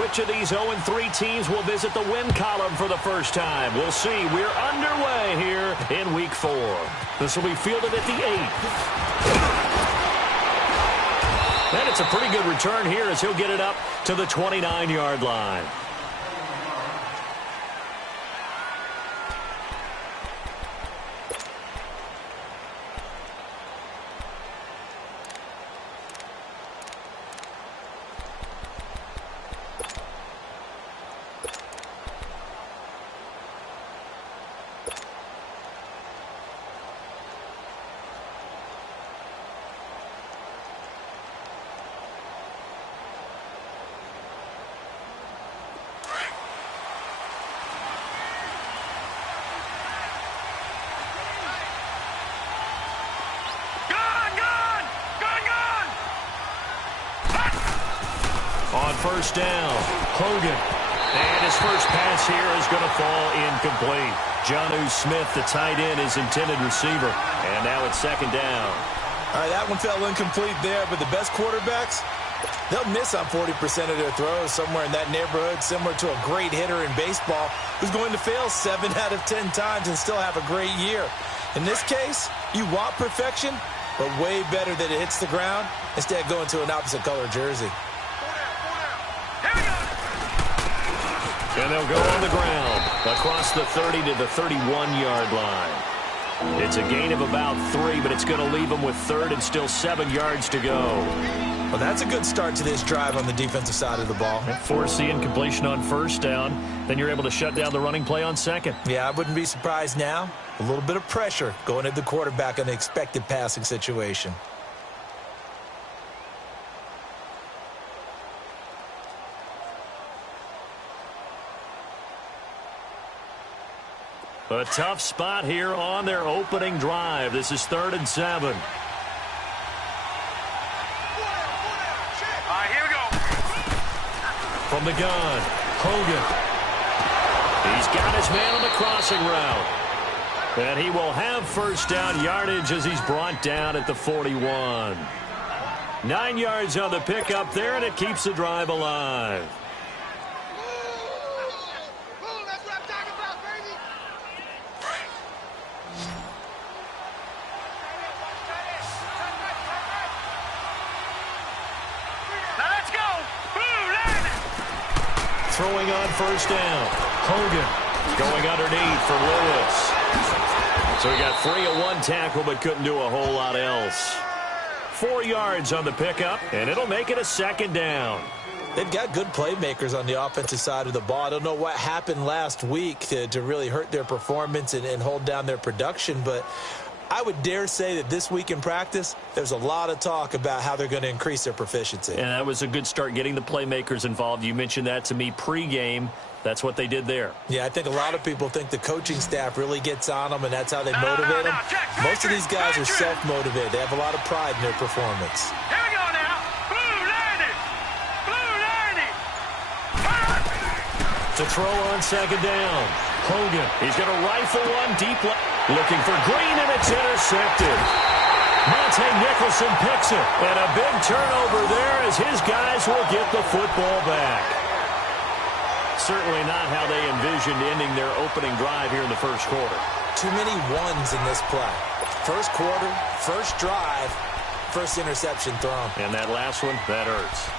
Which of these 0-3 teams will visit the win column for the first time? We'll see. We're underway here in Week 4. This will be fielded at the 8. And it's a pretty good return here as he'll get it up to the 29-yard line. On first down, Hogan. And his first pass here is going to fall incomplete. Jonnu Smith, the tight end, his intended receiver. And now it's second down. All right, that one fell incomplete there, but the best quarterbacks, they'll miss on 40% of their throws, somewhere in that neighborhood, similar to a great hitter in baseball who's going to fail 7 out of 10 times and still have a great year. In this case, you want perfection, but way better that it hits the ground instead of going to an opposite color jersey. And they'll go on the ground across the 30 to the 31-yard line. It's a gain of about 3, but it's going to leave them with third and still 7 yards to go. Well, that's a good start to this drive on the defensive side of the ball. Force the incompletion on first down. Then you're able to shut down the running play on second. Yeah, I wouldn't be surprised now. A little bit of pressure going at the quarterback in the expected passing situation. A tough spot here on their opening drive. This is 3rd and 7. All right, here we go. From the gun, Hogan. He's got his man on the crossing route. And he will have first down yardage as he's brought down at the 41. 9 yards on the pickup there, and it keeps the drive alive. Throwing on first down. Hogan going underneath for Lewis. So he got 3 of 1 tackle, but couldn't do a whole lot else. 4 yards on the pickup, and it'll make it a second down. They've got good playmakers on the offensive side of the ball. I don't know what happened last week to really hurt their performance and hold down their production, but I would dare say that this week in practice, there's a lot of talk about how they're going to increase their proficiency. And that was a good start getting the playmakers involved. You mentioned that to me pregame. That's what they did there. Yeah, I think a lot of people think the coaching staff really gets on them, and that's how they motivate them. Most of these guys are self-motivated. They have a lot of pride in their performance. Here we go now. Blue landing. Blue landing. To throw on second down. Hogan, he's going to rifle one deep left. Looking for Green, and it's intercepted. Monte Nicholson picks it. And a big turnover there as his guys will get the football back. Certainly not how they envisioned ending their opening drive here in the first quarter. Too many ones in this play. First quarter, first drive, first interception thrown. And that last one, that hurts.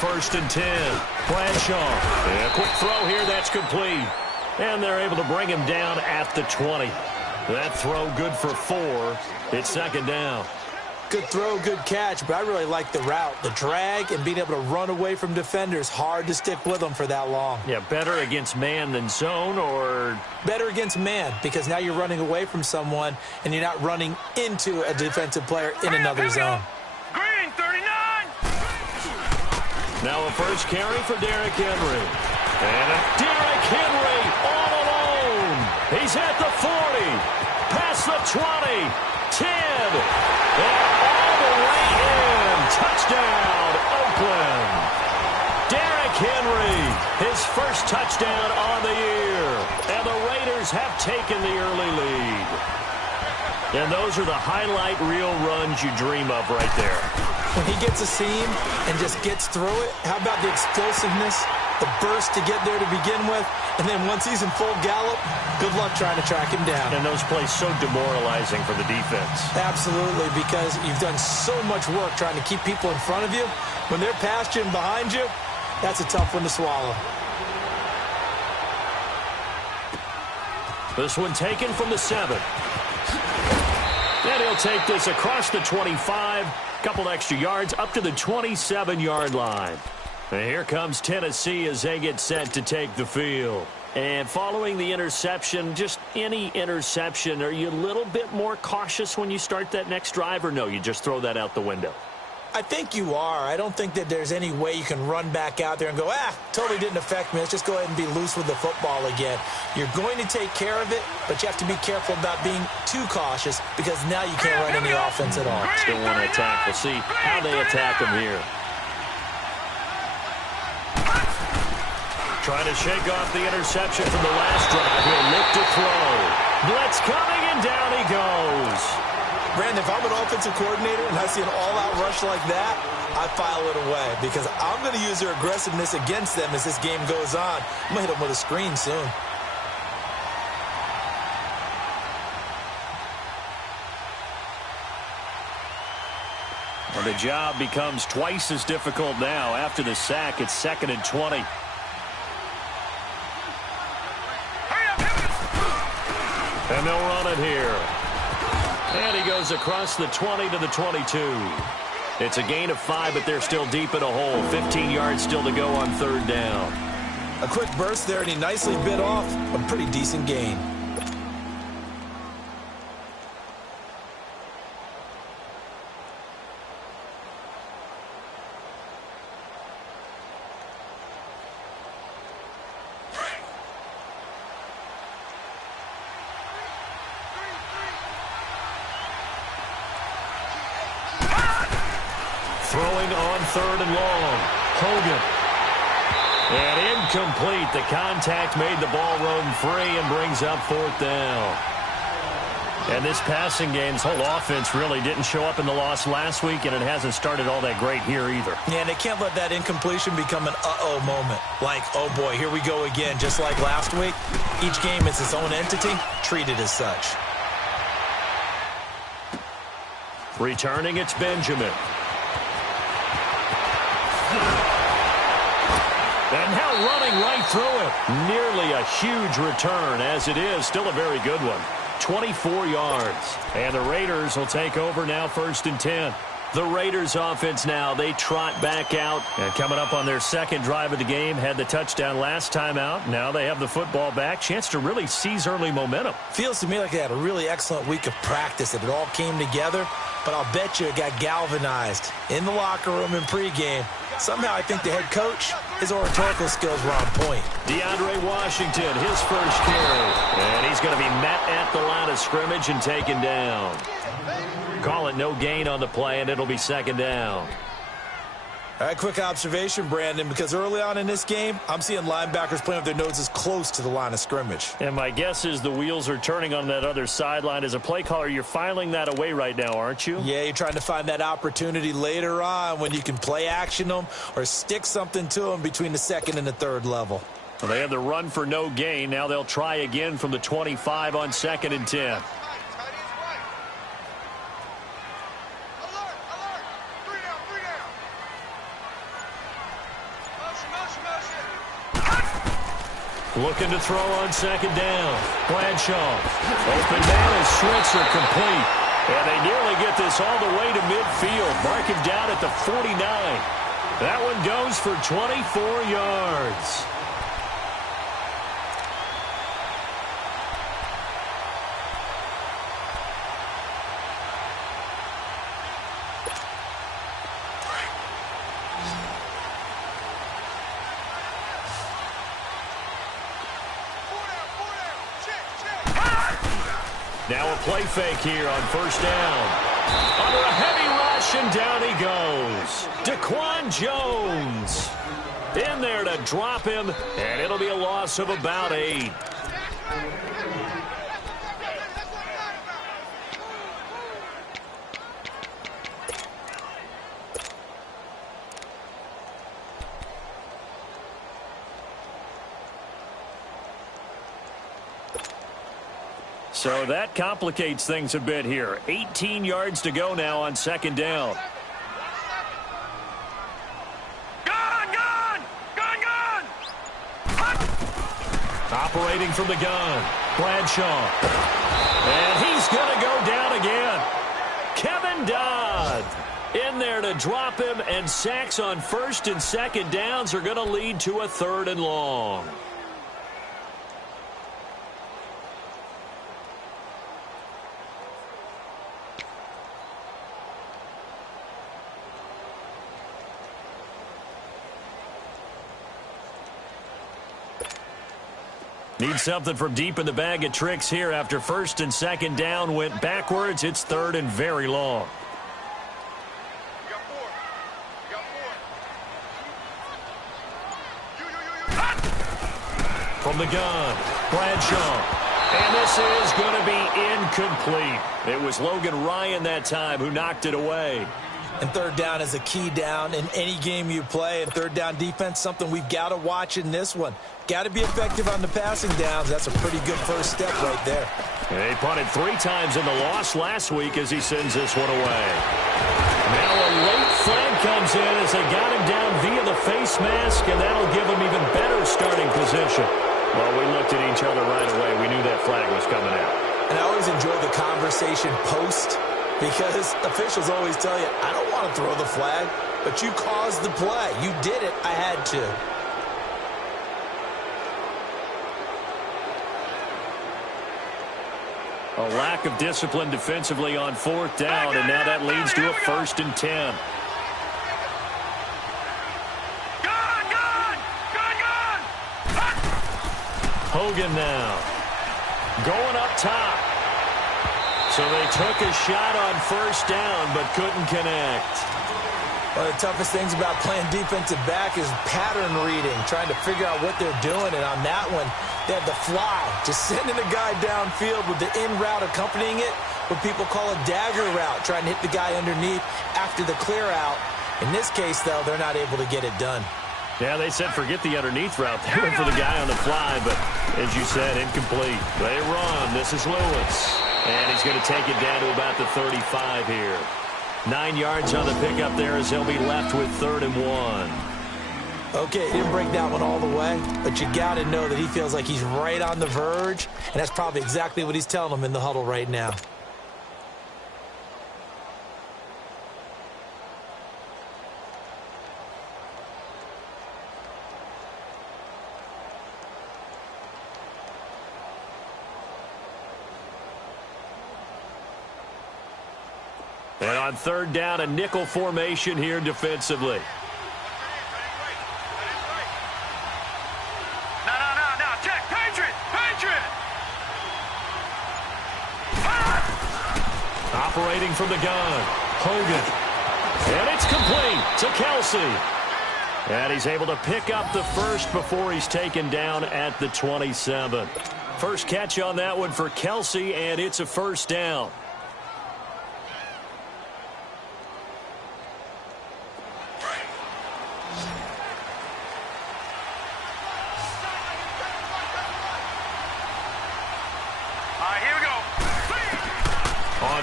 First and 10. Bradshaw. A quick throw here. That's complete. And they're able to bring him down at the 20. That throw good for 4. It's second down. Good throw, good catch, but I really like the route. The drag and being able to run away from defenders. Hard to stick with them for that long. Yeah, better against man than zone, or? Better against man, because now you're running away from someone and you're not running into a defensive player in another zone. Green, 39. Now a first carry for Derrick Henry. And Derrick Henry all alone. He's at the 40, past the 20, 10, and all the way in. Touchdown, Oakland. Derrick Henry, his first touchdown on the year. And the Raiders have taken the early lead. And those are the highlight reel runs you dream of right there. When he gets a seam and just gets through it, how about the explosiveness, the burst to get there to begin with, and then once he's in full gallop, good luck trying to track him down. And those plays so demoralizing for the defense. Absolutely, because you've done so much work trying to keep people in front of you. When they're past you and behind you, that's a tough one to swallow. This one taken from the 7. And he'll take this across the 25, couple extra yards up to the 27-yard line. And here comes Tennessee as they get set to take the field. And following the interception, just any interception, are you a little bit more cautious when you start that next drive, or no, you just throw that out the window? I think you are. I don't think that there's any way you can run back out there and go, totally didn't affect me. Let's just go ahead and be loose with the football again. You're going to take care of it, but you have to be careful about being too cautious because now you can't run any offense at all. Still want to attack. We'll see how they attack him here. Trying to shake off the interception from the last drive. He'll look to throw. Blitz coming, and down he goes. Brandon, if I'm an offensive coordinator and I see an all-out rush like that, I file it away because I'm going to use their aggressiveness against them as this game goes on. I'm going to hit them with a screen soon. Well, the job becomes twice as difficult now. After the sack, it's 2nd and 20. And they'll run it here. And he goes across the 20 to the 22. It's a gain of 5, but they're still deep in a hole. 15 yards still to go on 3rd down. A quick burst there, and he nicely bit off a pretty decent gain. Throwing on 3rd and long. Hogan. And incomplete. The contact made the ball roam free and brings up 4th down. And this passing game's whole offense really didn't show up in the loss last week, and it hasn't started all that great here either. Yeah, and they can't let that incompletion become an uh-oh moment. Like, oh boy, here we go again, just like last week. Each game is its own entity, treated as such. Returning, it's Benjamin. And now running right through it. Nearly a huge return, as it is. Still a very good one. 24 yards. And the Raiders will take over now, 1st and 10. The Raiders offense now, they trot back out. And coming up on their 2nd drive of the game, had the touchdown last time out. Now they have the football back. Chance to really seize early momentum. Feels to me like they had a really excellent week of practice, that it all came together. But I'll bet you it got galvanized in the locker room in pregame. Somehow I think the head coach, his oratorical skills were on point. DeAndre Washington, his first carry. And he's going to be met at the line of scrimmage and taken down. Call it no gain on the play, and it'll be 2nd down. All right, quick observation, Brandon, because early on in this game, I'm seeing linebackers playing with their noses close to the line of scrimmage. And my guess is the wheels are turning on that other sideline. As a play caller, you're filing that away right now, aren't you? Yeah, you're trying to find that opportunity later on when you can play action them or stick something to them between the 2nd and the 3rd level. Well, they had the run for no gain. Now they'll try again from the 25 on 2nd and 10. Looking to throw on 2nd down. Bradshaw. Open man as Switzer complete. And they nearly get this all the way to midfield. Mark him down at the 49. That one goes for 24 yards. Now a play fake here on first down. Under a heavy rush, and down he goes. Daquan Jones in there to drop him, and it'll be a loss of about 8. So that complicates things a bit here. 18 yards to go now on second down. Operating from the gun, Bradshaw. And he's going to go down again. Kevin Dodd in there to drop him, and sacks on first and second downs are going to lead to a 3rd and long. Need something from deep in the bag of tricks here after first and second down went backwards. It's 3rd and very long. From the gun, Bradshaw. And this is going to be incomplete. It was Logan Ryan that time who knocked it away. And third down is a key down in any game you play. And third down defense, something we've got to watch in this one. Got to be effective on the passing downs. That's a pretty good first step right there. He punted 3 times in the loss last week as he sends this one away. Now a late flag comes in as they got him down via the face mask, and that'll give him even better starting position. Well, we looked at each other right away. We knew that flag was coming out. And I always enjoy the conversation post, because officials always tell you, I don't want to throw the flag, but you caused the play. You did it. I had to. A lack of discipline defensively on 4th down, and now that leads to a 1st and 10. Hogan now going up top. So they took a shot on first down but couldn't connect. One of the toughest things about playing defensive back is pattern reading, trying to figure out what they're doing. And on that one, they had the fly, just sending a guy downfield with the in route accompanying it, what people call a dagger route, trying to hit the guy underneath after the clear out. In this case, though, they're not able to get it done. Yeah, they said forget the underneath route. They went for the guy on the fly, but as you said, incomplete. They run. This is Lewis. And he's going to take it down to about the 35 here. 9 yards on the pickup there as they'll be left with 3rd and 1. Okay, he didn't break that one all the way, but you got to know that he feels like he's right on the verge, and that's probably exactly what he's telling them in the huddle right now. And on 3rd down, a nickel formation here defensively. No, check, Patriot! Operating from the gun, Hogan. And it's complete to Kelsey. And he's able to pick up the first before he's taken down at the 27. First catch on that one for Kelsey, and it's a first down.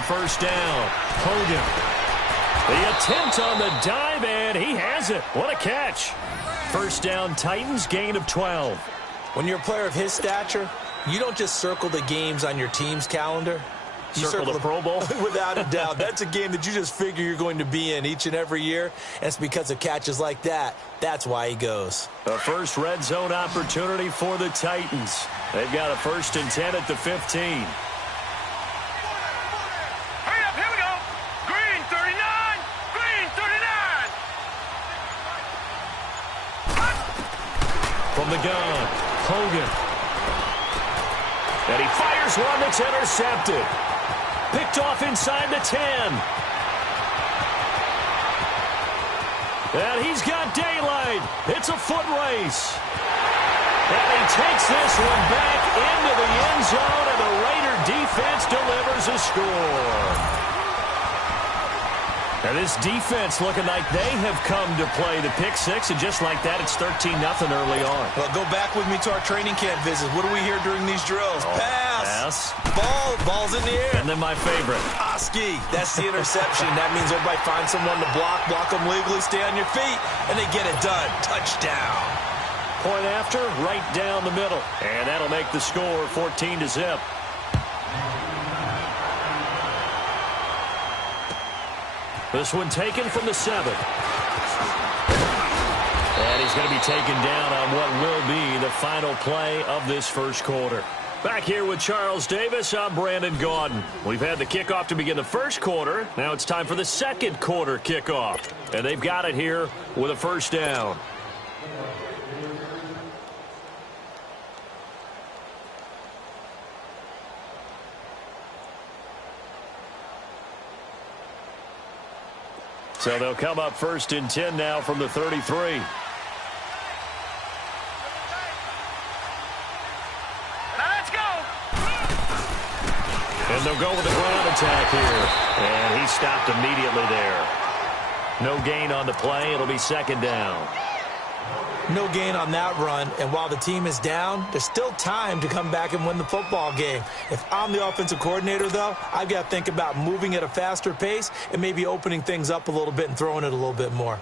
First down, Hogan. The attempt on the dive, and he has it. What a catch. First down, Titans, gain of 12. When you're a player of his stature, you don't just circle the games on your team's calendar. You circle the Pro Bowl? Without a doubt. That's a game that you just figure you're going to be in each and every year, and it's because of catches like that. That's why he goes. A first red zone opportunity for the Titans. They've got a 1st and 10 at the 15. From the gun, Hogan. And he fires one that's intercepted. Picked off inside the 10. And he's got daylight. It's a foot race. And he takes this one back into the end zone, and the Raider defense delivers a score. And this defense looking like they have come to play the pick six, and just like that, it's 13-0 early on. Well, go back with me to our training camp visits. What do we hear during these drills? Pass. Ball's in the air. And then my favorite. Ski. That's the interception. That means everybody find someone to block them legally, stay on your feet, and they get it done. Touchdown. Point after, right down the middle. And that'll make the score 14-0. This one taken from the 7. And he's going to be taken down on what will be the final play of this first quarter. Back here with Charles Davis, I'm Brandon Gaudin. We've had the kickoff to begin the first quarter. Now it's time for the second quarter kickoff. And they've got it here with a first down. So they'll come up first and 10 now from the 33. And they'll go with the ground attack here. And he stopped immediately there. No gain on the play. It'll be second down. No gain on that run, and while the team is down, there's still time to come back and win the football game. If I'm the offensive coordinator, though, I've got to think about moving at a faster pace and maybe opening things up a little bit and throwing it a little bit more.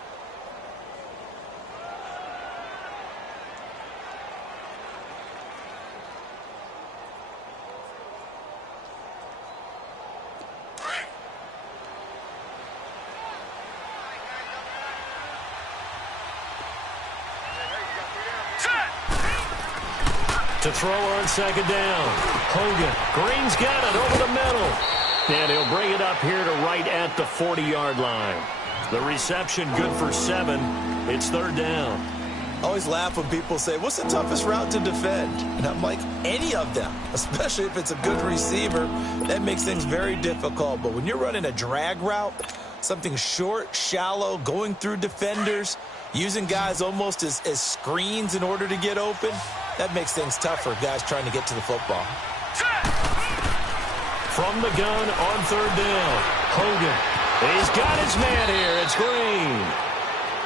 To throw on second down. Hogan. Green's got it over the middle. And he'll bring it up here to right at the 40-yard line. The reception good for 7. It's third down. I always laugh when people say, what's the toughest route to defend? And I'm like, any of them, especially if it's a good receiver. That makes things very difficult. But when you're running a drag route, something short, shallow, going through defenders, using guys almost as screens in order to get open, that makes things tough for guys trying to get to the football. From the gun on third down, Hogan. He's got his man here. It's Green.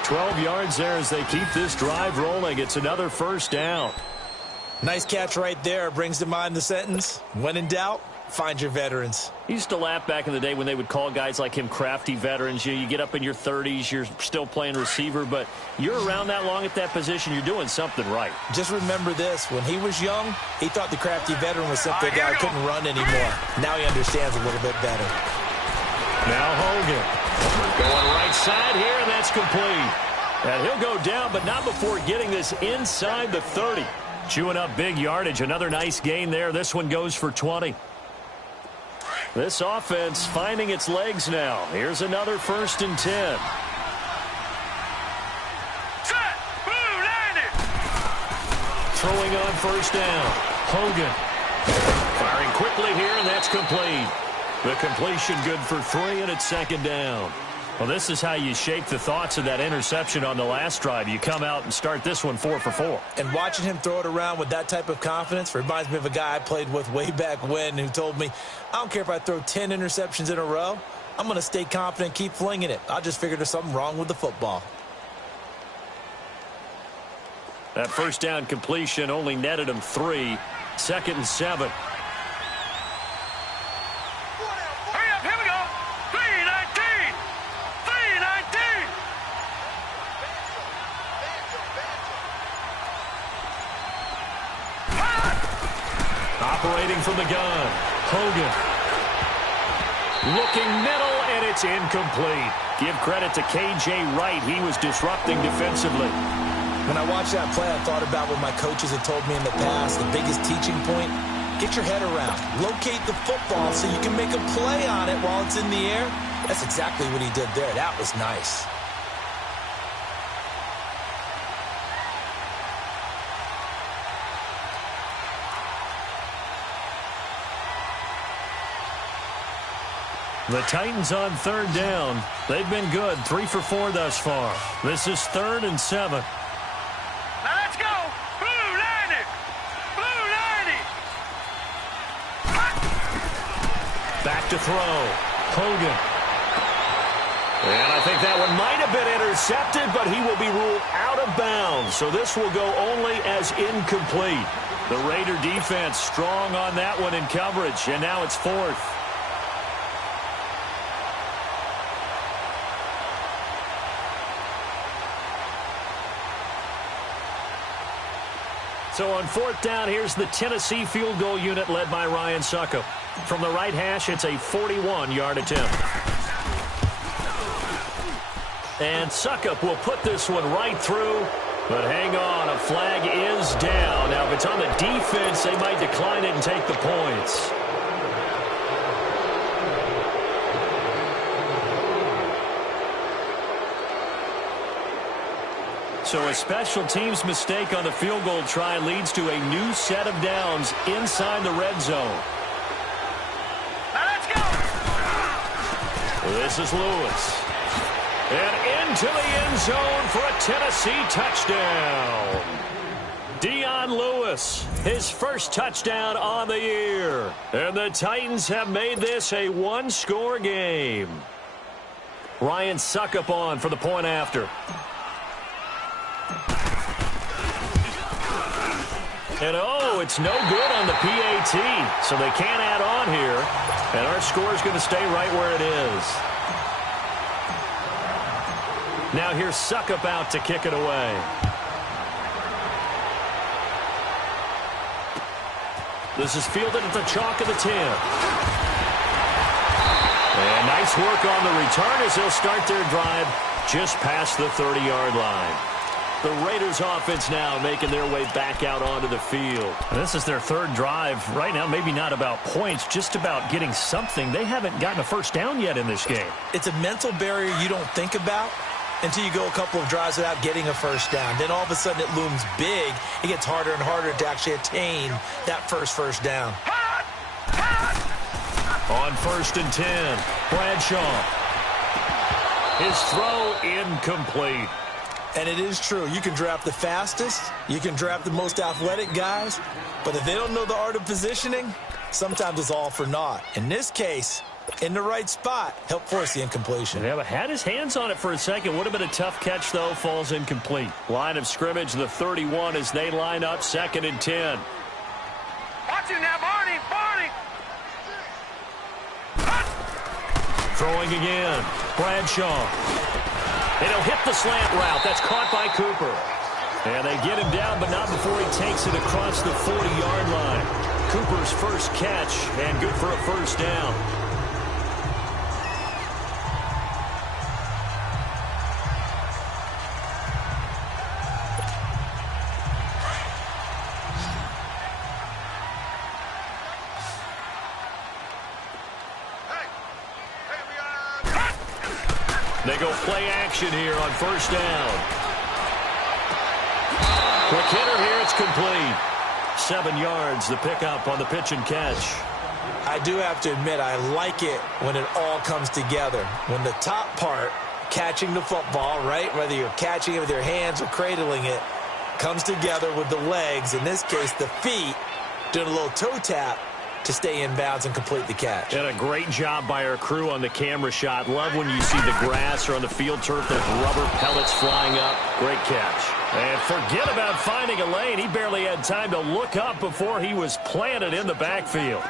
12 yards there as they keep this drive rolling. It's another first down. Nice catch right there. Brings to mind the sentence, when in doubt, find your veterans. He used to laugh back in the day when they would call guys like him crafty veterans. You get up in your 30s, you're still playing receiver, but you're around that long at that position, you're doing something right. Just remember this. When he was young, he thought the crafty veteran was simply a guy who couldn't run anymore. Now he understands a little bit better. Now Hogan. Going right side here, and that's complete. And he'll go down, but not before getting this inside the 30. Chewing up big yardage. Another nice gain there. This one goes for 20. This offense finding its legs now. Here's another first and 10. Set. Blue landed. Throwing on first down. Hogan. Firing quickly here, and that's complete. The completion good for 3, and it's second down. Well, this is how you shape the thoughts of that interception on the last drive. You come out and start this one 4 for 4. And watching him throw it around with that type of confidence reminds me of a guy I played with way back when who told me, I don't care if I throw 10 interceptions in a row. I'm going to stay confident, keep flinging it. I just figured there's something wrong with the football. That first down completion only netted him 3. Second and 7. Hurry up, here we go. 319. 319. Operating from the gun. Hogan. Looking middle, and it's incomplete. Give credit to K.J. Wright. He was disrupting defensively. When I watched that play, I thought about what my coaches had told me in the past. The biggest teaching point, get your head around. Locate the football so you can make a play on it while it's in the air. That's exactly what he did there. That was nice. The Titans on third down. They've been good, 3 for 4 thus far. This is 3rd and 7. Now let's go. Blue 90. Blue 90. Back to throw. Hogan. And I think that one might have been intercepted, but he will be ruled out of bounds. So this will go only as incomplete. The Raider defense strong on that one in coverage, and now it's 4th. So on 4th down, here's the Tennessee field goal unit led by Ryan Suckup. From the right hash, it's a 41-yard attempt. And Suckup will put this one right through. But hang on, a flag is down. Now, if it's on the defense, they might decline it and take the points. So a special teams mistake on the field goal try leads to a new set of downs inside the red zone. Now let's go. This is Lewis. And into the end zone for a Tennessee touchdown. Dion Lewis, his first touchdown on the year. And the Titans have made this a one-score game. Ryan Suckup on for the point after. And oh, it's no good on the PAT, so they can't add on here. And our score is going to stay right where it is. Now here's Suckup out to kick it away. This is fielded at the chalk of the 10. And nice work on the return as they'll start their drive just past the 30-yard line. The Raiders offense now making their way back out onto the field. And this is their third drive. Right now, maybe not about points, just about getting something. They haven't gotten a first down yet in this game. It's a mental barrier you don't think about until you go a couple of drives without getting a first down. Then all of a sudden it looms big. It gets harder and harder to actually attain that first down. On 1st and 10, Bradshaw. His throw incomplete. And it is true. You can draft the fastest. You can draft the most athletic guys. But if they don't know the art of positioning, sometimes it's all for naught. In this case, in the right spot, help force the incompletion. Yeah, but had his hands on it for a second. Would have been a tough catch, though. Falls incomplete. Line of scrimmage, the 31 as they line up 2nd and 10. Watch him now, Barney. Barney. Throwing again. Bradshaw. And he'll hit the slant route. That's caught by Cooper. And they get him down, but not before he takes it across the 40-yard line. Cooper's first catch, and good for a first down. They go play action here on 1st down. Quick hitter here, it's complete. 7 yards, the pickup on the pitch and catch. I do have to admit, I like it when it all comes together. When the top part, catching the football, right, whether you're catching it with your hands or cradling it, comes together with the legs, in this case the feet, doing a little toe tap to stay in bounds and complete the catch. And a great job by our crew on the camera shot. Love when you see the grass or on the field turf, those rubber pellets flying up. Great catch. And forget about finding a lane. He barely had time to look up before he was planted in the backfield.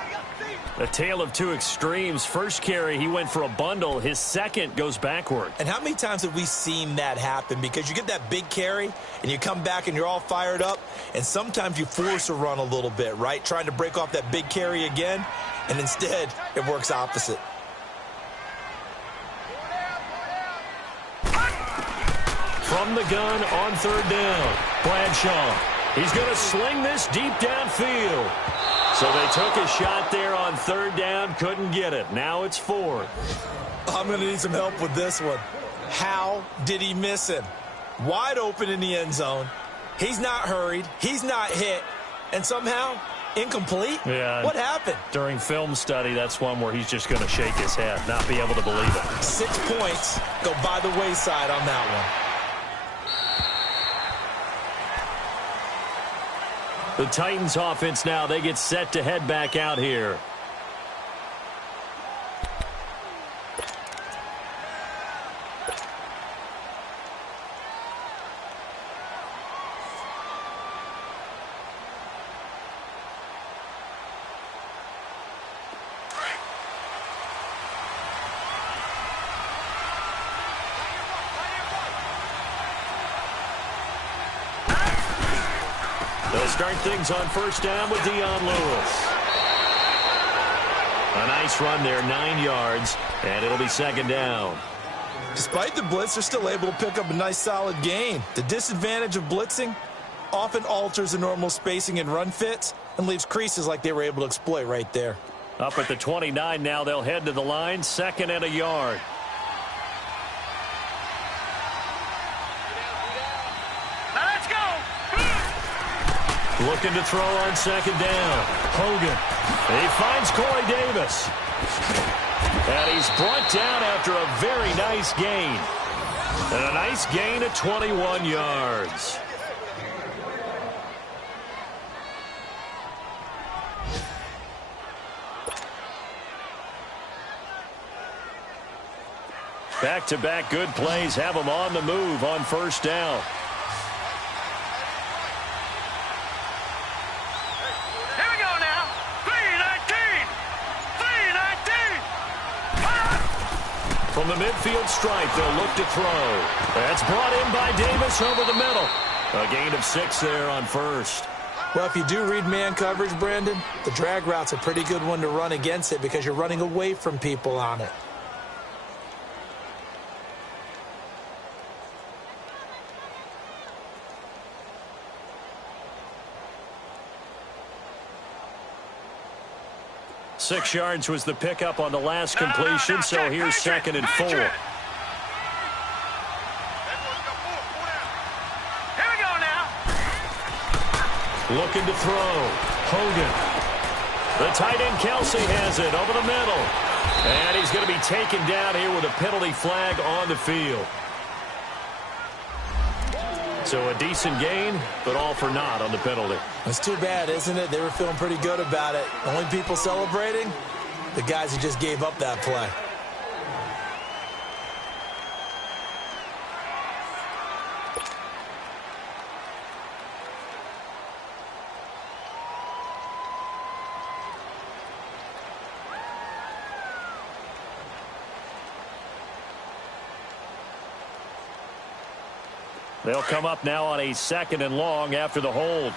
A tale of two extremes. First carry, he went for a bundle. His second goes backward. And how many times have we seen that happen? Because you get that big carry, and you come back and you're all fired up, and sometimes you force a run a little bit, right? Trying to break off that big carry again, and instead it works opposite. From the gun on 3rd down, Bradshaw. He's going to sling this deep downfield. So they took a shot there on 3rd down, couldn't get it. Now it's 4th. I'm going to need some help with this one. How did he miss him? Wide open in the end zone. He's not hurried. He's not hit. And somehow Incomplete? Yeah. What happened? During film study, that's one where he's just going to shake his head, not be able to believe it. 6 points go by the wayside on that one. The Titans offense now, they get set to head back out here. They'll start things on first down with Dion Lewis. A nice run there, 9 yards, and it'll be second down. Despite the blitz, they're still able to pick up a nice solid gain. The disadvantage of blitzing often alters the normal spacing and run fits and leaves creases like they were able to exploit right there. Up at the 29 now, they'll head to the line, 2nd and a yard. Looking to throw on second down. Hogan. He finds Corey Davis. And he's brought down after a very nice gain. And a nice gain of 21 yards. Back-to-back good plays have them on the move on first down. From the midfield stripe, they'll look to throw. That's brought in by Davis over the middle. A gain of 6 there on first. Well, if you do read man coverage, Brandon, the drag route's a pretty good one to run against it because you're running away from people on it. Six yards was the pickup on the last completion, so here's 2nd and 4. Here we go now. Looking to throw. Hogan. The tight end Kelsey has it over the middle. And he's going to be taken down here with a penalty flag on the field. So a decent gain, but all for naught on the penalty. It's too bad, isn't it? They were feeling pretty good about it. The only people celebrating, the guys who just gave up that play. They'll come up now on a 2nd and long after the hold.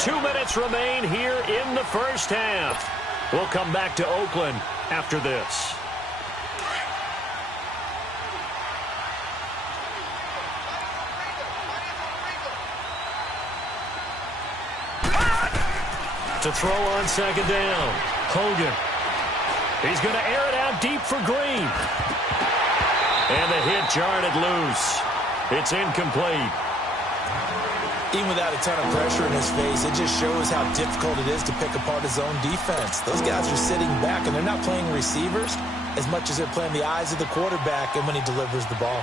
Two minutes remain here in the first half. We'll come back to Oakland after this. To throw on second down. Hogan. He's going to air it out deep for Green. And the hit jarred it loose. It's incomplete. Even without a ton of pressure in his face, it just shows how difficult it is to pick apart his own defense. Those guys are sitting back, and they're not playing receivers as much as they're playing the eyes of the quarterback and when he delivers the ball.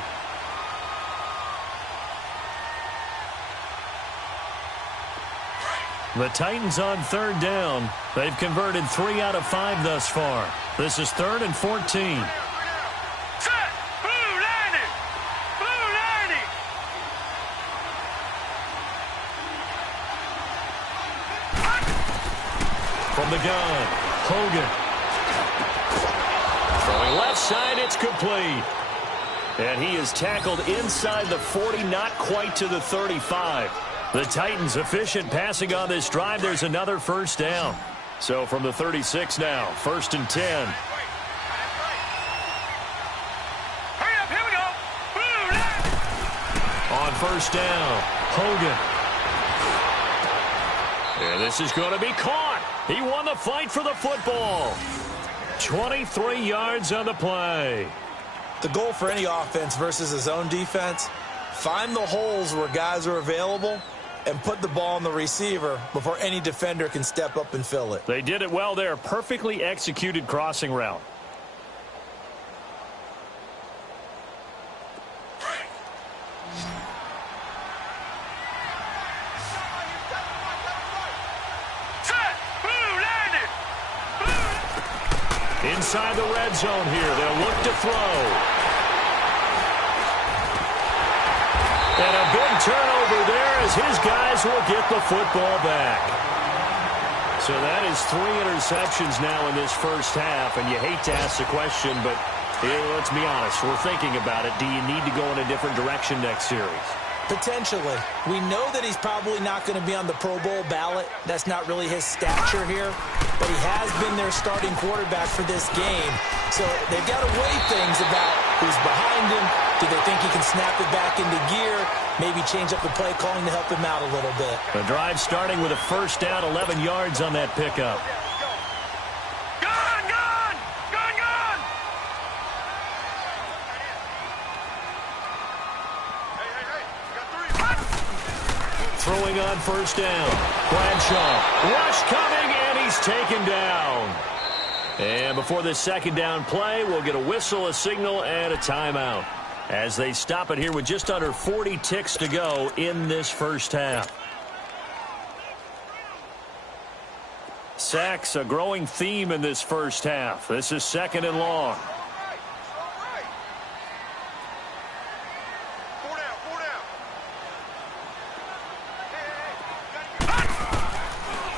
The Titans on 3rd down. They've converted 3 out of 5 thus far. This is 3rd and 14. Set. Blue 90. Blue 90. From the gun, Hogan. Throwing left side, it's complete. And he is tackled inside the 40, not quite to the 35. The Titans efficient passing on this drive. There's another first down. So from the 36 now, 1st and 10. Hurry up, here we go. Blue 90. On first down, Hogan. And this is going to be caught. He won the fight for the football. 23 yards on the play. The goal for any offense versus his own defense, find the holes where guys are available and put the ball on the receiver before any defender can step up and fill it. They did it well there. Perfectly executed crossing route. Inside the red zone here. They'll look to throw. And a big turnover there as his guys will get the football back. So that is 3 interceptions now in this first half. And you hate to ask the question, but let's be honest. We're thinking about it. Do you need to go in a different direction next series? Potentially. We know that he's probably not going to be on the Pro Bowl ballot. That's not really his stature here. But he has been their starting quarterback for this game. So they've got to weigh things about who's behind him. Do they think he can snap it back into gear? Maybe change up the play calling to help him out a little bit. The drive starting with a first down, 11 yards on that pickup. Throwing on first down. Bradshaw. Rush coming, and he's taken down. And before this second down play, we'll get a whistle, a signal, and a timeout as they stop it here with just under 40 ticks to go in this first half. Sacks, a growing theme in this first half. This is second and long.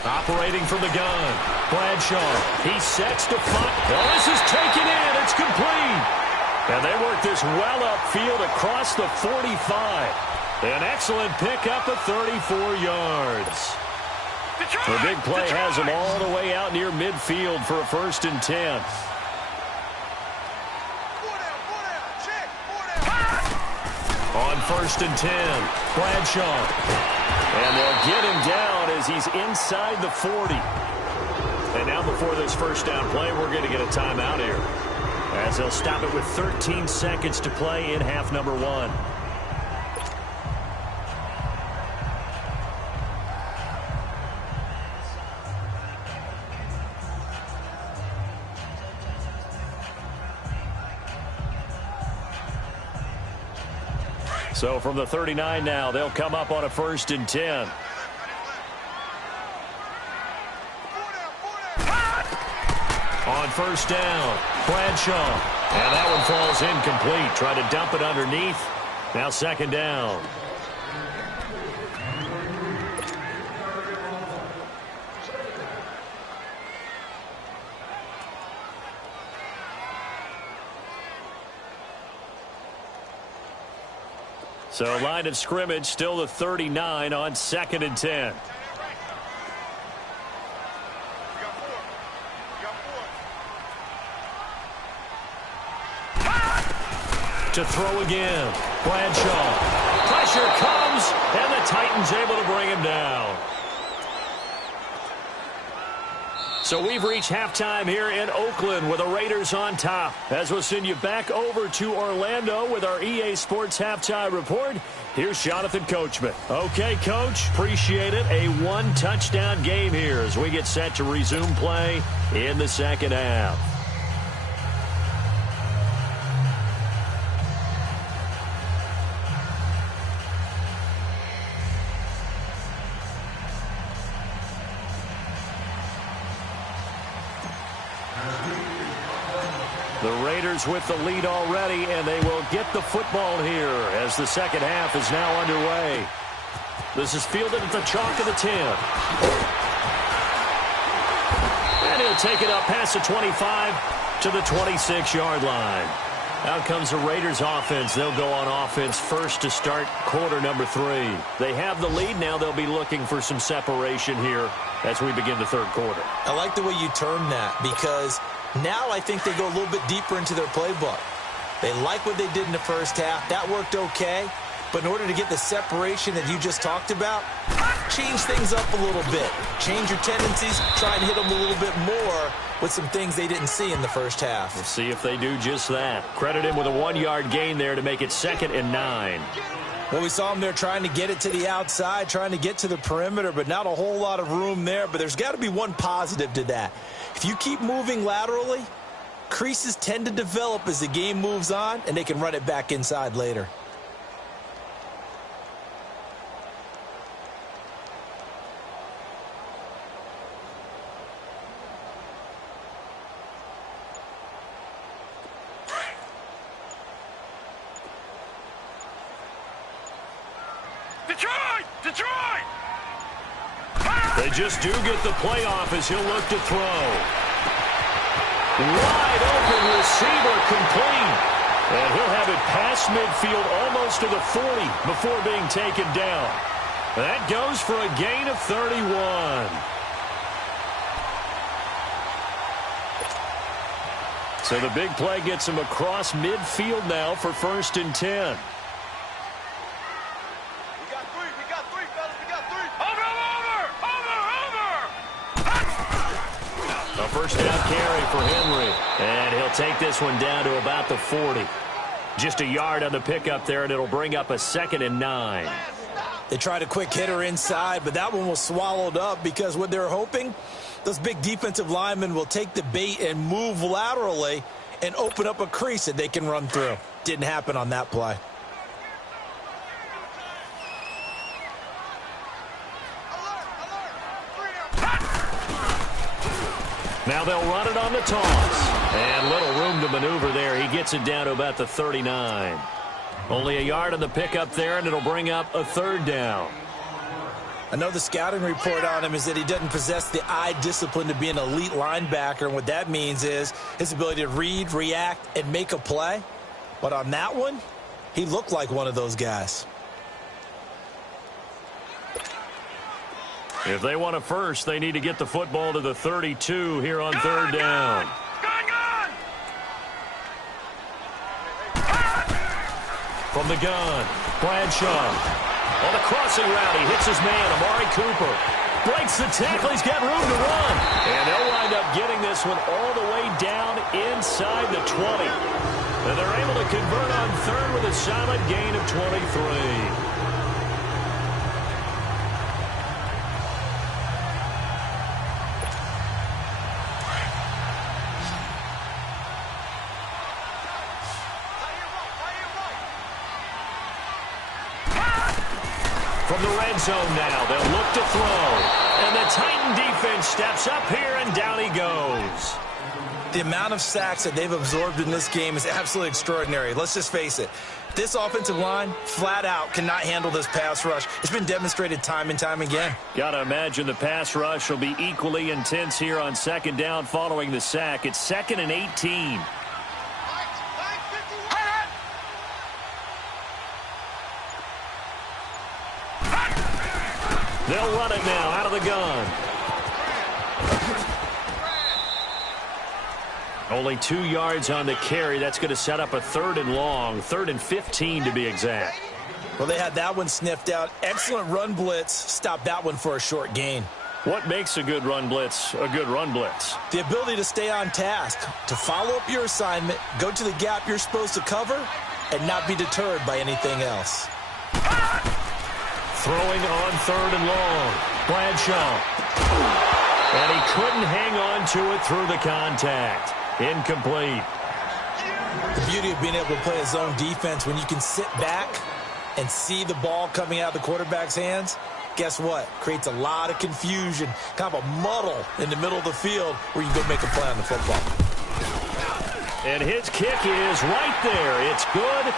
Operating from the gun. Bradshaw. He sets to front. Oh, this is taken in. It's complete. And they work this well upfield across the 45. An excellent pickup of 34 yards. The big play has him all the way out near midfield for a 1st and 10. On 1st and 10, Bradshaw. And they'll get him down as he's inside the 40. And now before this first down play, we're going to get a timeout here, as they'll stop it with 13 seconds to play in half number 1. So from the 39 now, they'll come up on a 1st and 10. On first down, Bradshaw. And that one falls incomplete. Try to dump it underneath. Now 2nd down. So line of scrimmage still the 39 on 2nd and 10. To throw again. Bradshaw. Pressure comes, and the Titans able to bring him down. So we've reached halftime here in Oakland with the Raiders on top. As we'll send you back over to Orlando with our EA Sports Halftime Report, here's Jonathan Coachman. Okay, Coach, appreciate it. A 1-touchdown game here as we get set to resume play in the second half. The Raiders with the lead already, and they will get the football here as the second half is now underway. This is fielded at the chalk of the 10. And he'll take it up past the 25 to the 26-yard line. Out comes the Raiders offense. They'll go on offense first to start quarter number 3. They have the lead. Now they'll be looking for some separation here as we begin the third quarter. I like the way you term that, because now I think they go a little bit deeper into their playbook. They like what they did in the first half. That worked okay. But in order to get the separation that you just talked about, change things up a little bit. Change your tendencies, try and hit them a little bit more with some things they didn't see in the first half. We'll see if they do just that. Credit him with a 1-yard gain there to make it 2nd and 9. Well, we saw him there trying to get it to the outside, trying to get to the perimeter, but not a whole lot of room there. But there's got to be one positive to that. If you keep moving laterally, creases tend to develop as the game moves on, and they can run it back inside later. Detroit! They just do get the playoff as he'll look to throw. Wide open receiver complete. And he'll have it past midfield almost to the 40 before being taken down. That goes for a gain of 31. So the big play gets him across midfield now for 1st and 10. A first down carry for Henry. And he'll take this one down to about the 40. Just a yard on the pickup there, and it'll bring up a 2nd and 9. They tried a quick hitter inside, but that one was swallowed up because what they're hoping, those big defensive linemen will take the bait and move laterally and open up a crease that they can run through. Didn't happen on that play. Now they'll run it on the toss. And little room to maneuver there. He gets it down to about the 39. Only a yard on the pickup there, and it'll bring up a 3rd down. I know the scouting report on him is that he doesn't possess the eye discipline to be an elite linebacker. And what that means is his ability to read, react, and make a play. But on that one, he looked like one of those guys. If they want a first, they need to get the football to the 32 here on 3rd down. From the gun, Bradshaw. On the crossing route, he hits his man, Amari Cooper. Breaks the tackle, he's got room to run. And they'll wind up getting this one all the way down inside the 20. And they're able to convert on 3rd with a solid gain of 23. From the red zone now, they'll look to throw. And the Titan defense steps up here, and down he goes. The amount of sacks that they've absorbed in this game is absolutely extraordinary. Let's just face it. This offensive line, flat out, cannot handle this pass rush. It's been demonstrated time and time again. Got to imagine the pass rush will be equally intense here on 2nd down following the sack. It's 2nd and 18. They'll run it now out of the gun. Only 2 yards on the carry. That's going to set up a 3rd and long, 3rd and 15 to be exact. Well, they had that one sniffed out. Excellent run blitz. Stopped that one for a short gain. What makes a good run blitz a good run blitz? The ability to stay on task, to follow up your assignment, go to the gap you're supposed to cover, and not be deterred by anything else. Throwing on 3rd and long. Bradshaw. And he couldn't hang on to it through the contact. Incomplete. The beauty of being able to play a zone defense when you can sit back and see the ball coming out of the quarterback's hands, guess what? Creates a lot of confusion, kind of a muddle in the middle of the field where you can go make a play on the football. And his kick is right there. It's good.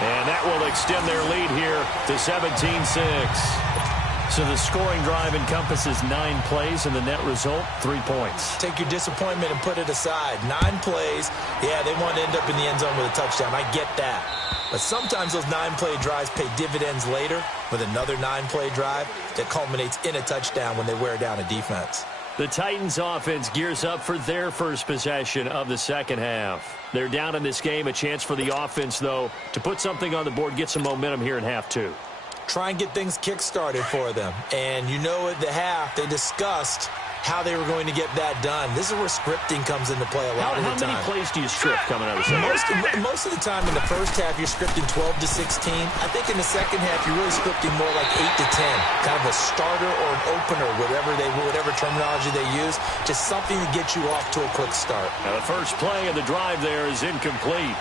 And that will extend their lead here to 17-6. So the scoring drive encompasses 9 plays, and the net result, 3 points. Take your disappointment and put it aside. 9 plays. Yeah, they want to end up in the end zone with a touchdown. I get that. But sometimes those 9-play drives pay dividends later with another 9-play drive that culminates in a touchdown when they wear down a defense. The Titans offense gears up for their first possession of the second half. They're down in this game. A chance for the offense, though, to put something on the board, get some momentum here in half 2. try and get things kick-started for them. And you know at the half, they discussed how they were going to get that done. This is where scripting comes into play a lot of the time. How many plays do you script coming out of the second? Most of the time in the first half, you're scripting 12 to 16. I think in the second half, you're really scripting more like 8 to 10. Kind of a starter or an opener, whatever terminology they use. Just something to get you off to a quick start. Now the first play of the drive there is incomplete.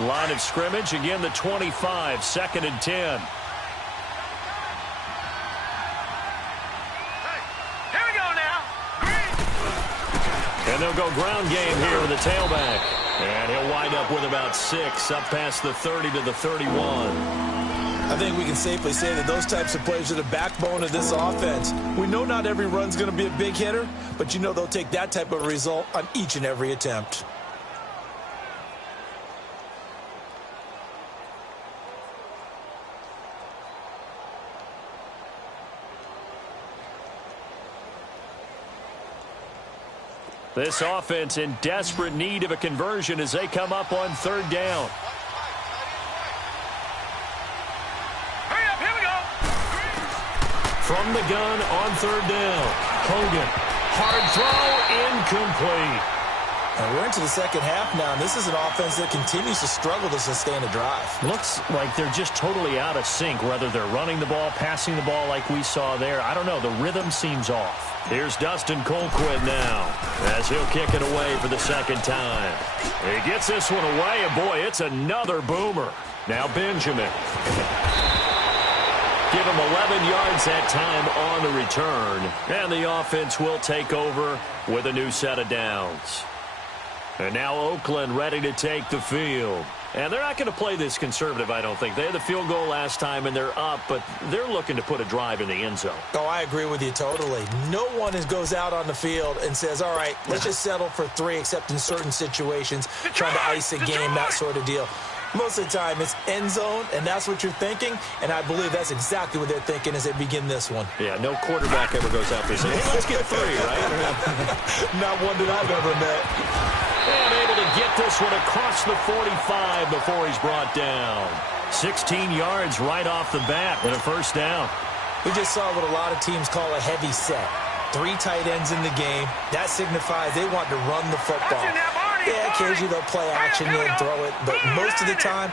Line of scrimmage, again the 25, 2nd and 10. Hey, here we go now. And they'll go ground game here with the tailback. And he'll wind up with about 6, up past the 30 to the 31. I think we can safely say that those types of plays are the backbone of this offense. We know not every run's going to be a big hitter, but you know they'll take that type of result on each and every attempt. This offense in desperate need of a conversion as they come up on 3rd down. Hurry up, here we go. From the gun on 3rd down. Hogan, hard throw, incomplete. And we're into the second half now, and this is an offense that continues to struggle to sustain a drive. Looks like they're just totally out of sync, whether they're running the ball, passing the ball like we saw there. I don't know. The rhythm seems off. Here's Dustin Colquitt now as he'll kick it away for the second time. He gets this one away, and boy, it's another boomer. Now Benjamin. Give him 11 yards that time on the return, and the offense will take over with a new set of downs. And now Oakland ready to take the field. And they're not going to play this conservative, I don't think. They had the field goal last time, and they're up, but they're looking to put a drive in the end zone. Oh, I agree with you totally. No one goes out on the field and says, all right, let's just settle for 3, except in certain situations, trying to ice a game, that sort of deal. Most of the time, it's end zone, and that's what you're thinking, and I believe that's exactly what they're thinking as they begin this one. Yeah, no quarterback ever goes out there saying, hey, let's get 3, right? Not one that I've ever met. And able to get this one across the 45 before he's brought down. 16 yards right off the bat and a first down. We just saw what a lot of teams call a heavy set. 3 tight ends in the game. That signifies they want to run the football. Yeah, occasionally they'll play action and throw it, but most of the time,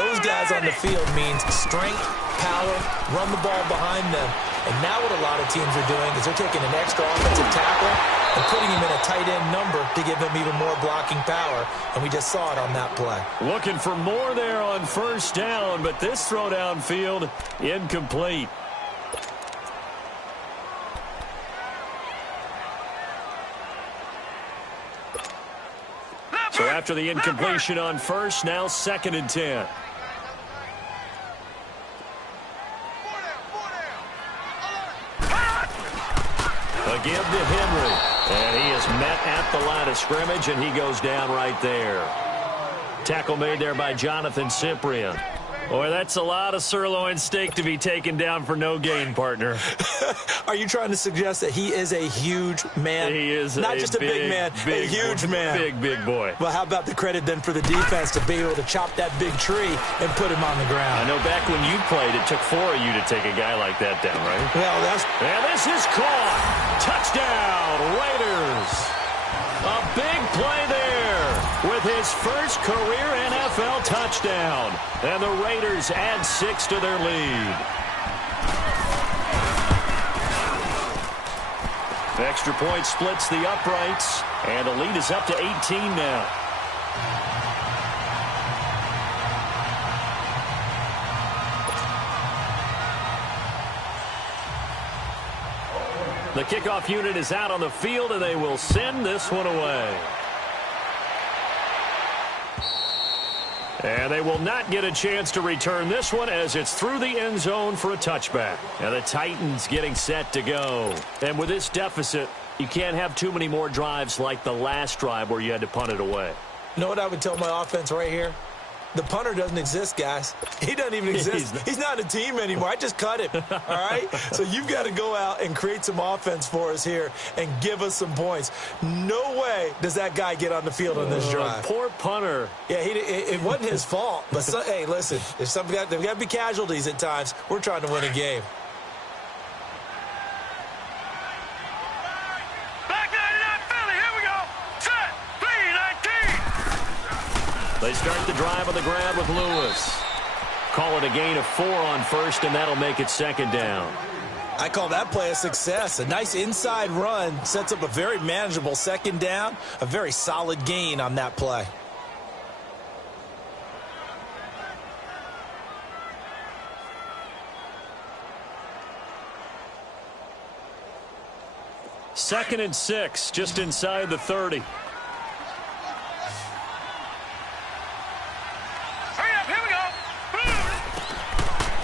those guys on the field means strength, power, run the ball behind them. And now what a lot of teams are doing is they're taking an extra offensive tackle and putting him in a tight end number to give them even more blocking power. And we just saw it on that play. Looking for more there on first down, but this throw downfield incomplete. So after the incompletion on first, now 2nd and 10. Again to Henry. And he is met at the line of scrimmage, and he goes down right there. Tackle made there by Jonathan Cyprien. Boy, that's a lot of sirloin steak to be taken down for no gain, partner. Are you trying to suggest that he is a huge man? He is not just a big man, a huge man. Big boy. Well, how about the credit then for the defense to be able to chop that big tree and put him on the ground? I know back when you played, it took 4 of you to take a guy like that down, right? Well, and this is caught. Touchdown, Raiders. A big play there with his first career NFL touchdown. And the Raiders add 6 to their lead. Extra point splits the uprights, and the lead is up to 18 now. The kickoff unit is out on the field, and they will send this one away. And they will not get a chance to return this one as it's through the end zone for a touchback. And the Titans getting set to go. And with this deficit, you can't have too many more drives like the last drive where you had to punt it away. You know what I would tell my offense right here? The punter doesn't exist, guys. He doesn't even exist. He's not a team anymore. I just cut him, all right? So you've got to go out and create some offense for us here and give us some points. No way does that guy get on the field on this drive. Poor punter. Yeah, it wasn't his fault. But, hey, listen, there's got to be casualties at times. We're trying to win a game. They start the drive on the ground with Lewis. Call it a gain of 4 on first, and that'll make it second down. I call that play a success. A nice inside run sets up a very manageable second down, a very solid gain on that play. Second and 6, just inside the 30.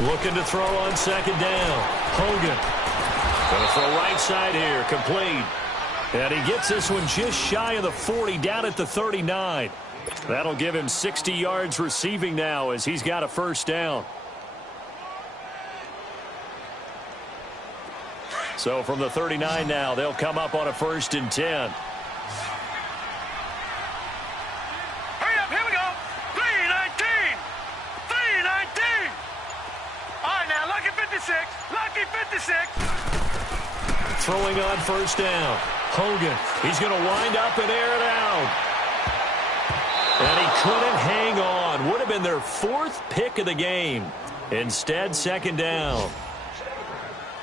Looking to throw on second down. Hogan. Going to throw right side here. Complete. And he gets this one just shy of the 40, down at the 39. That'll give him 60 yards receiving now as he's got a first down. So from the 39 now, they'll come up on a 1st and 10. Lucky 56. Throwing on first down. Hogan. He's going to wind up and air it out. And he couldn't hang on. Would have been their 4th pick of the game. Instead, second down.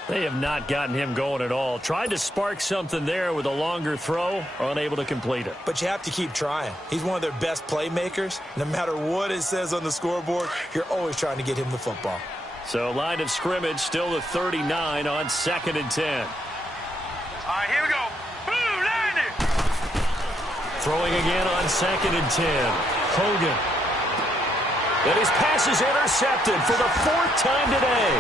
They have not gotten him going at all. Tried to spark something there with a longer throw. Unable to complete it. But you have to keep trying. He's one of their best playmakers. No matter what it says on the scoreboard, you're always trying to get him the football. So line of scrimmage still the 39 on 2nd and 10. All right, here we go. Boom, landed. Throwing again on 2nd and 10. Hogan. And his pass is intercepted for the 4th time today.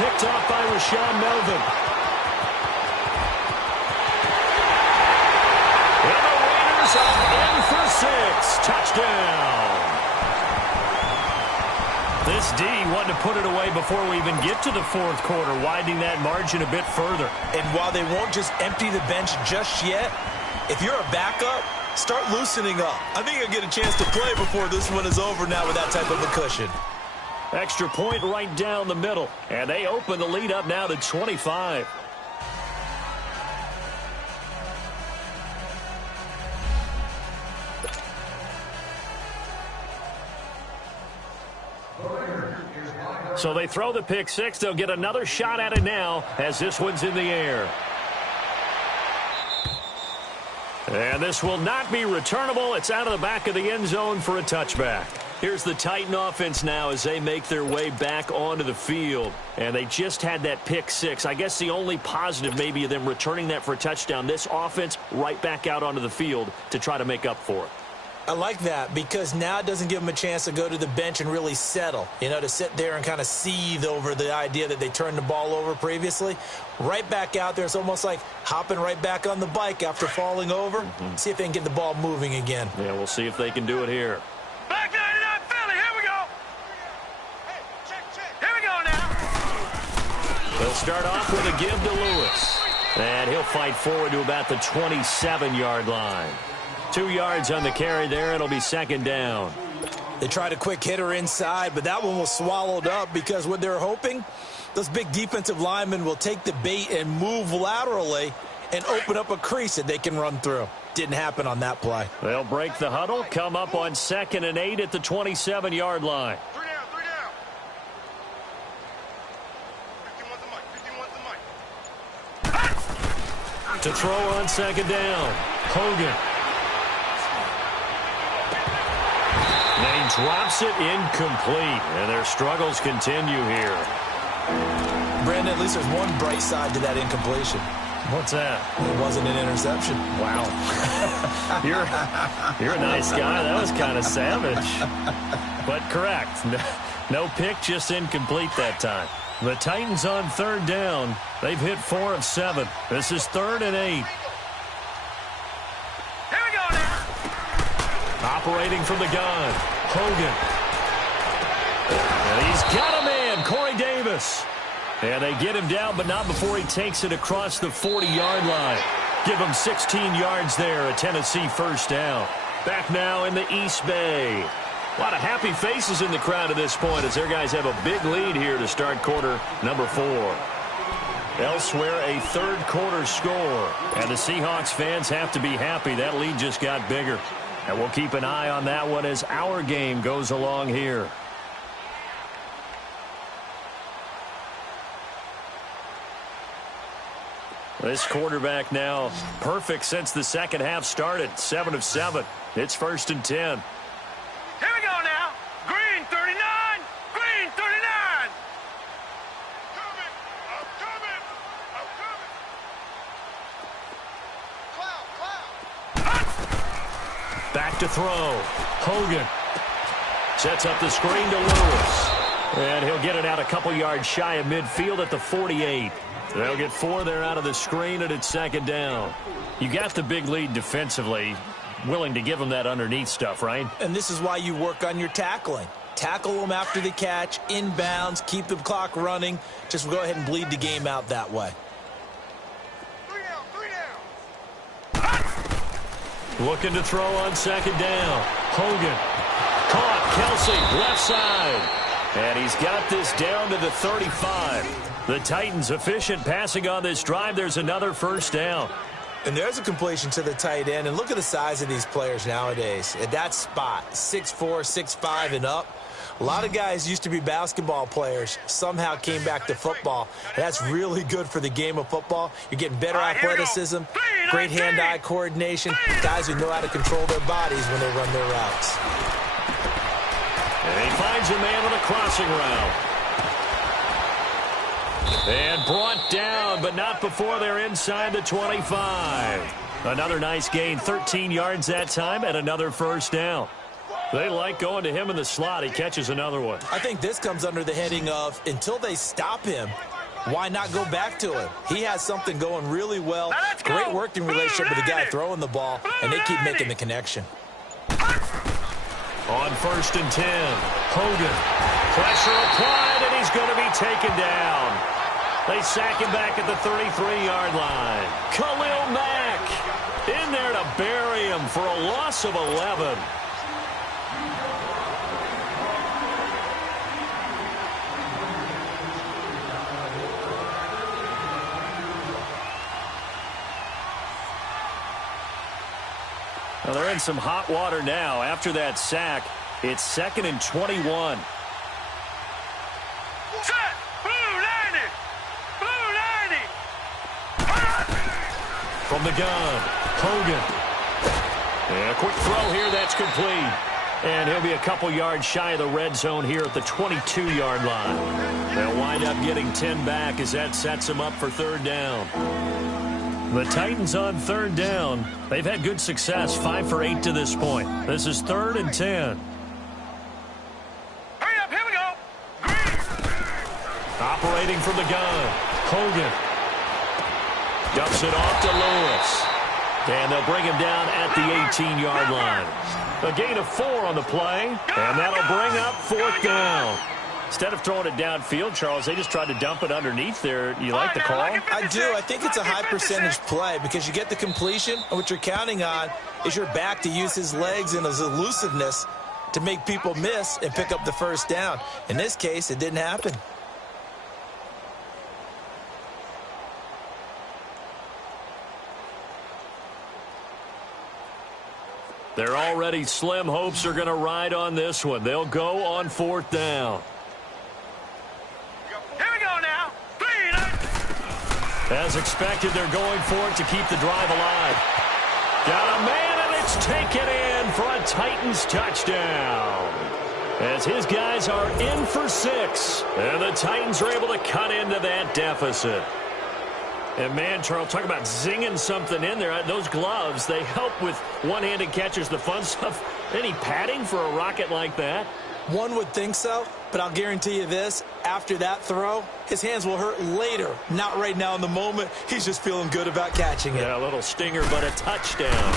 Picked off by Rashawn Melvin. And the Raiders are in for 6. Touchdown. This D wanted to put it away before we even get to the 4th quarter, widening that margin a bit further. And while they won't just empty the bench just yet, if you're a backup, start loosening up. I think you'll get a chance to play before this one is over now with that type of a cushion. Extra point right down the middle. And they open the lead up now to 25. So they throw the pick 6. They'll get another shot at it now as this one's in the air. And this will not be returnable. It's out of the back of the end zone for a touchback. Here's the Titan offense now as they make their way back onto the field. And they just had that pick 6. I guess the only positive maybe of them returning that for a touchdown. This offense right back out onto the field to try to make up for it. I like that because now it doesn't give them a chance to go to the bench and really settle, to sit there and kind of seethe over the idea that they turned the ball over previously. Right back out there, it's almost like hopping right back on the bike after falling over. See if they can get the ball moving again. Yeah, we'll see if they can do it here. Back 99 Philly, here we go. Here we go now. They'll start off with a give to Lewis. And he'll fight forward to about the 27-yard line. 2 yards on the carry there. It'll be second down. They tried a quick hitter inside, but that one was swallowed up because what they're hoping, those big defensive linemen will take the bait and move laterally and open up a crease that they can run through. Didn't happen on that play. They'll break the huddle, come up on 2nd and 8 at the 27-yard line. 3 down, 3 down. 51's the mic. To throw on second down. Hogan. And he drops it incomplete. And their struggles continue here. Brandon, at least there's one bright side to that incompletion. What's that? It wasn't an interception. Wow. You're a nice guy. That was kind of savage. But correct. No pick, just incomplete that time. The Titans on 3rd down. They've hit 4 of 7. This is 3rd and 8. Here we go now. Operating from the gun. Hogan. And he's got a man, Corey Davis. And they get him down, but not before he takes it across the 40-yard line. Give him 16 yards there, a Tennessee first down. Back now in the East Bay. A lot of happy faces in the crowd at this point as their guys have a big lead here to start quarter number 4. Elsewhere, a third quarter score. And the Seahawks fans have to be happy. That lead just got bigger. And we'll keep an eye on that one as our game goes along here. This quarterback now perfect since the second half started. 7 of 7. It's 1st and 10. Here we go now. Green 39. Green 39. Coming. I'm coming. I'm coming. Cloud. Back to throw. Hogan sets up the screen to Lewis. And he'll get it out a couple yards shy of midfield at the 48. They'll get 4 there out of the screen, and it's 2nd down. You got the big lead defensively. Willing to give them that underneath stuff, right? And this is why you work on your tackling. Tackle them after the catch, inbounds, keep the clock running. Just go ahead and bleed the game out that way. 3 down. Looking to throw on 2nd down. Hogan. Caught. Kelsey, left side. And he's got this down to the 35. The Titans efficient passing on this drive. There's another first down. And there's a completion to the tight end. And look at the size of these players nowadays. At that spot, 6'4", 6'5", and up. A lot of guys used to be basketball players, somehow came back to football. And that's really good for the game of football. You're getting better athleticism, great hand-eye coordination, guys who know how to control their bodies when they run their routes. And he finds a man with a crossing route. And brought down, but not before they're inside the 25. Another nice gain, 13 yards that time, and another first down. They like going to him in the slot. He catches another one. I think this comes under the heading of, until they stop him, why not go back to him? He has something going really well. Great working relationship with the guy throwing the ball, and they keep making the connection. On 1st and 10, Hogan. Pressure applied, and he's going to be taken down. They sack him back at the 33-yard line. Khalil Mack in there to bury him for a loss of 11. Well, they're in some hot water now. After that sack, it's 2nd and 21. Set. Blue 90. Blue 90. From the gun, Hogan. And a quick throw here that's complete. And he'll be a couple yards shy of the red zone here at the 22-yard line. They'll wind up getting 10 back as that sets them up for 3rd down. The Titans on 3rd down. They've had good success, 5 for 8 to this point. This is 3rd and 10. Hurry up, here we go. Green. Operating from the gun, Hogan. Dumps it off to Lewis. And they'll bring him down at the 18-yard line. A gain of 4 on the play, and that'll bring up 4th down. Instead of throwing it downfield, Charles, they just tried to dump it underneath there. You like the call? I do. I think it's a high percentage play because you get the completion, and what you're counting on is your back to use his legs and his elusiveness to make people miss and pick up the first down. In this case, it didn't happen. They're already slim hopes are going to ride on this one. They'll go on 4th down. Here we go now. 3 down. As expected, they're going for it to keep the drive alive. Got a man, and it's taken in for a Titans touchdown. As his guys are in for 6, and the Titans are able to cut into that deficit. And, man, Charles, talk about zinging something in there. Those gloves, they help with one-handed catches, the fun stuff. Any padding for a rocket like that? One would think so, but I'll guarantee you this. After that throw, his hands will hurt later. Not right now in the moment. He's just feeling good about catching it. Yeah, a little stinger, but a touchdown.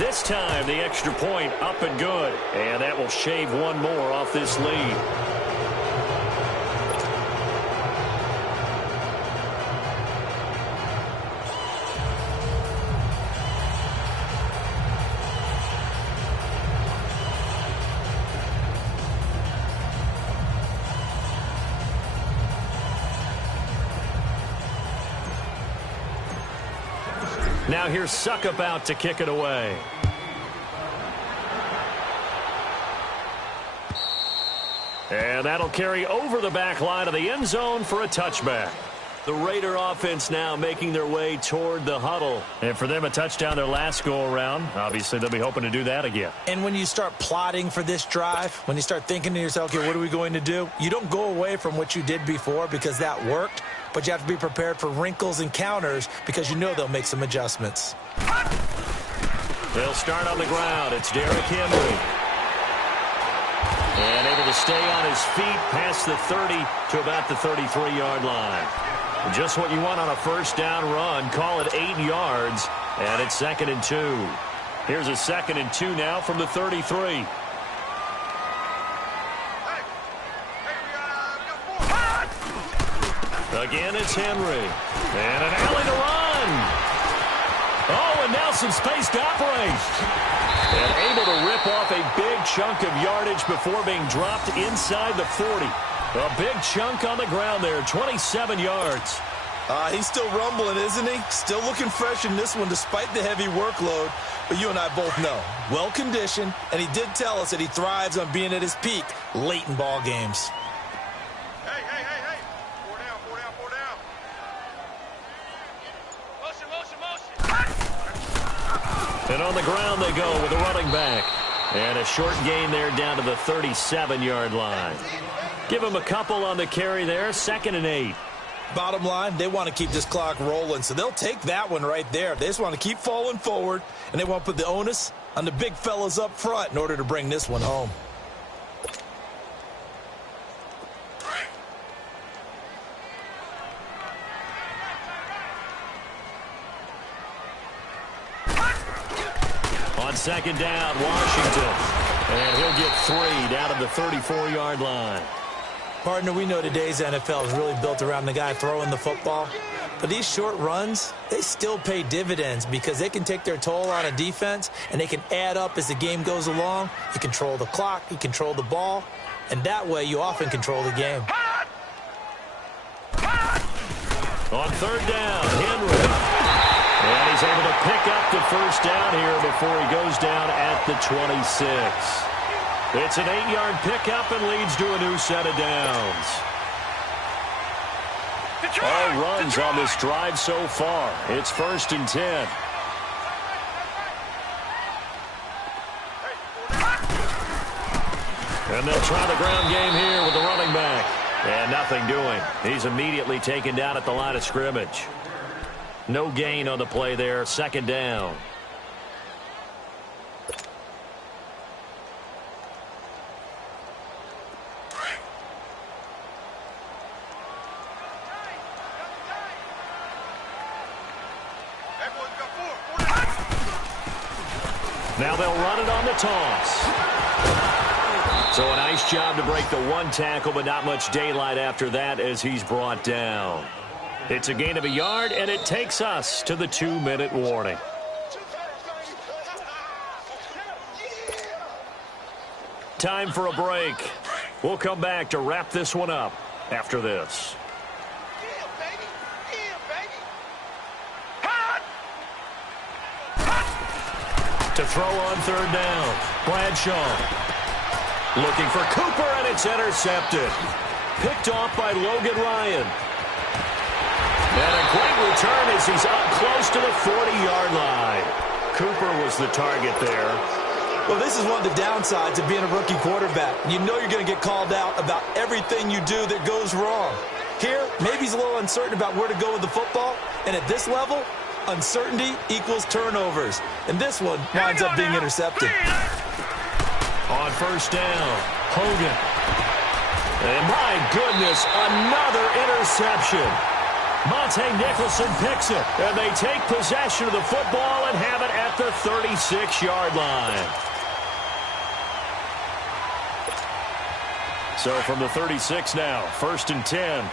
This time, the extra point up and good. And that will shave one more off this lead. Now here's Suckup out to kick it away. And that'll carry over the back line of the end zone for a touchback. The Raider offense now making their way toward the huddle. And for them, a touchdown their last go-around. Obviously, they'll be hoping to do that again. And when you start plotting for this drive, when you start thinking to yourself, okay, what are we going to do? You don't go away from what you did before because that worked. But you have to be prepared for wrinkles and counters because you know they'll make some adjustments. They'll start on the ground. It's Derrick Henry. And able to stay on his feet past the 30 to about the 33-yard line. Just what you want on a first down run. Call it 8 yards. And it's 2nd and 2. Here's a 2nd and 2 now from the 33. Again, it's Henry. And an alley to run. Oh, and now some space to operate. And able to rip off a big chunk of yardage before being dropped inside the 40. A big chunk on the ground there, 27 yards. He's still rumbling, isn't he? Still looking fresh in this one despite the heavy workload. But you and I both know, well-conditioned, and he did tell us that he thrives on being at his peak late in ball games. Hey. 4 down. Motion. And on the ground they go with a running back. And a short gain there down to the 37-yard line. Give him a couple on the carry there, 2nd and 8. Bottom line, they want to keep this clock rolling, so they'll take that one right there. They just want to keep falling forward, and they want to put the onus on the big fellas up front in order to bring this one home. On 2nd down, Washington. And he'll get 3 down at the 34-yard line. Partner, we know today's NFL is really built around the guy throwing the football. But these short runs, they still pay dividends because they can take their toll on a defense, and they can add up as the game goes along. You control the clock, you control the ball, and that way you often control the game. On 3rd down, Henry. And he's able to pick up the first down here before he goes down at the 26. It's an 8-yard pickup and leads to a new set of downs. All runs on this drive so far. It's 1st and 10. And they'll try the ground game here with the running back. And nothing doing. He's immediately taken down at the line of scrimmage. No gain on the play there. 2nd down. Now they'll run it on the toss. So a nice job to break the one tackle, but not much daylight after that as he's brought down. It's a gain of a yard, and it takes us to the 2-minute warning. Time for a break. We'll come back to wrap this one up after this. To throw on 3rd down, Bradshaw. Looking for Cooper, and it's intercepted. Picked off by Logan Ryan. And a great return as he's up close to the 40-yard line. Cooper was the target there. Well, this is one of the downsides of being a rookie quarterback. You know you're going to get called out about everything you do that goes wrong. Here, maybe he's a little uncertain about where to go with the football. And at this level, uncertainty equals turnovers. And this one winds up being intercepted. On 1st down, Hogan. And my goodness, another interception. Monte Nicholson picks it, and they take possession of the football and have it at the 36-yard line. So from the 36 now, 1st and 10.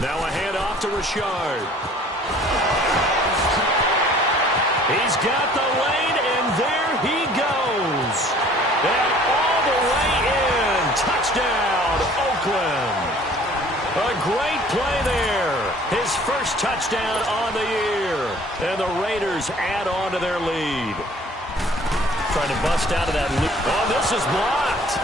Now a handoff to Richard. He's got the lane, and there he goes. And all the way in. Touchdown, Oakland. A great play there. His first touchdown on the year. And the Raiders add on to their lead. Trying to bust out of that loop. Oh, this is blocked.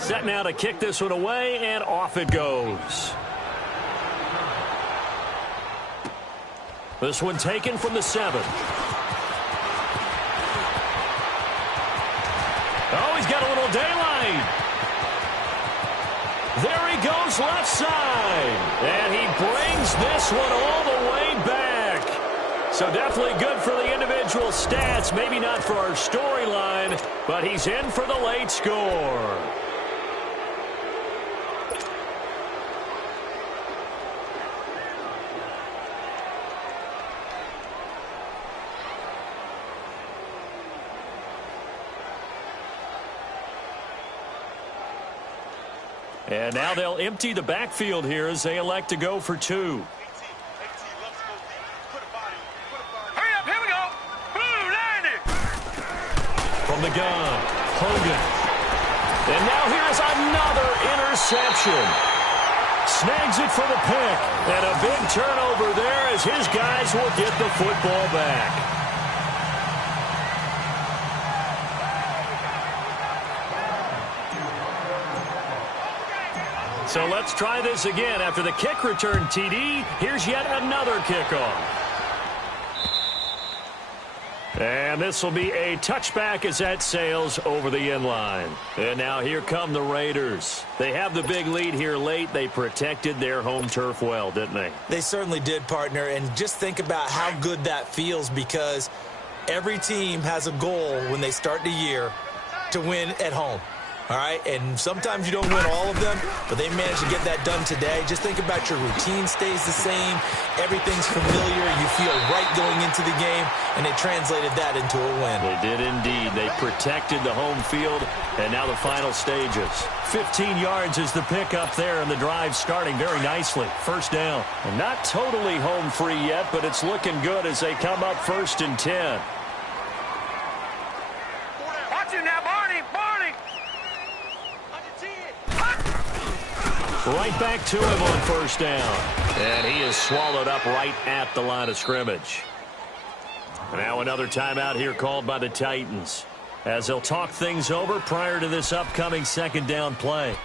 Set now to kick this one away, and off it goes. This one taken from the 7. Oh, he's got a little daylight. There he goes left side. And he brings this one all the way back. So definitely good for the individual stats. Maybe not for our storyline, but he's in for the late score. And now they'll empty the backfield here as they elect to go for 2. Hurry up, here we go. Boom, landed. From the gun, Hogan. And now here's another interception. Snags it for the pick. And a big turnover there as his guys will get the football back. So let's try this again. After the kick return TD, here's yet another kickoff. And this will be a touchback as that sails over the end line. And now here come the Raiders. They have the big lead here late. They protected their home turf well, didn't they? They certainly did, partner. And just think about how good that feels, because every team has a goal when they start the year to win at home. All right, and sometimes you don't win all of them, but they managed to get that done today. Just think about your routine stays the same. Everything's familiar. You feel right going into the game, and they translated that into a win. They did indeed. They protected the home field, and now the final stages. 15 yards is the pickup there, and the drive starting very nicely. First down. And not totally home free yet, but it's looking good as they come up 1st and 10. Watch him now, Barney. Right back to him on 1st down. And he is swallowed up right at the line of scrimmage. Now another timeout here called by the Titans, as they'll talk things over prior to this upcoming 2nd down play.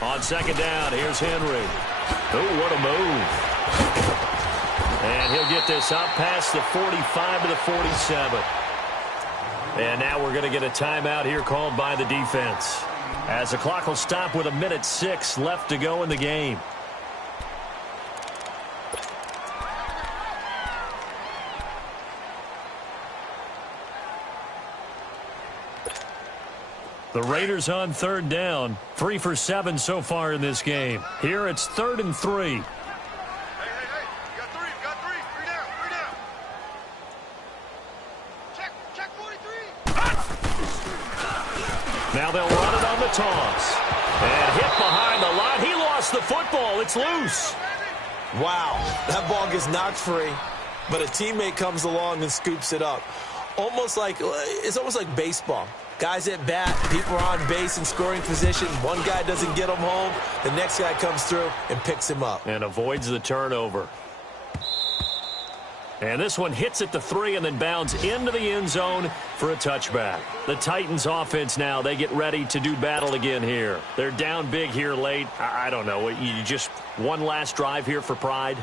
On 2nd down, here's Henry. Oh, what a move. And he'll get this up past the 45 to the 47. And now we're going to get a timeout here called by the defense, as the clock will stop with 1:06 left to go in the game. The Raiders on 3rd down, 3 for 7 so far in this game. Here it's 3rd and 3. Hey, you got three, three down. Check 43. Now they'll run it on the toss. And hit behind the line. He lost the football. It's loose. Wow, that ball gets knocked free, but a teammate comes along and scoops it up. It's almost like baseball. Guys at bat, people are on base in scoring position. One guy doesn't get him home. The next guy comes through and picks him up. And avoids the turnover. And this one hits at the 3 and then bounds into the end zone for a touchback. The Titans offense now, they get ready to do battle again here. They're down big here late. I don't know. You just one last drive here for pride?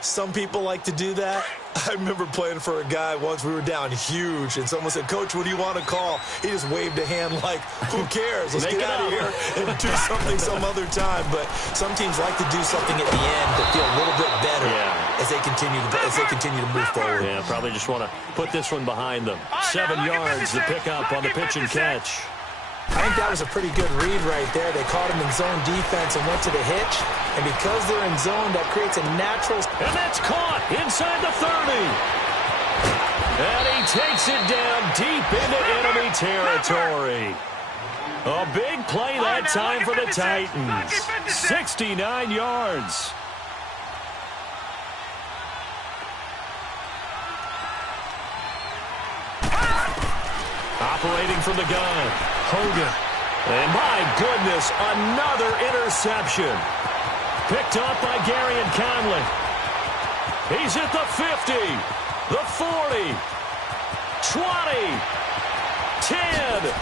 Some people like to do that. I remember playing for a guy once. We were down huge, and someone said, "Coach, what do you want to call?" He just waved a hand like, "Who cares? Let's get out of here and do something some other time." But some teams like to do something at the end to feel a little bit better as they continue to move forward. Yeah, probably just want to put this one behind them. 7 yards to pick up on the pitch and catch. I think that was a pretty good read right there. They caught him in zone defense and went to the hitch. And because they're in zone, that creates a natural... And that's caught inside the 30. And he takes it down deep into enemy territory. A big play that time for the Titans. 69 yards. Operating from the gun, Hogan. And my goodness, another interception. Picked up by Gary and Conley. He's at the 50, the 40, 20, 10.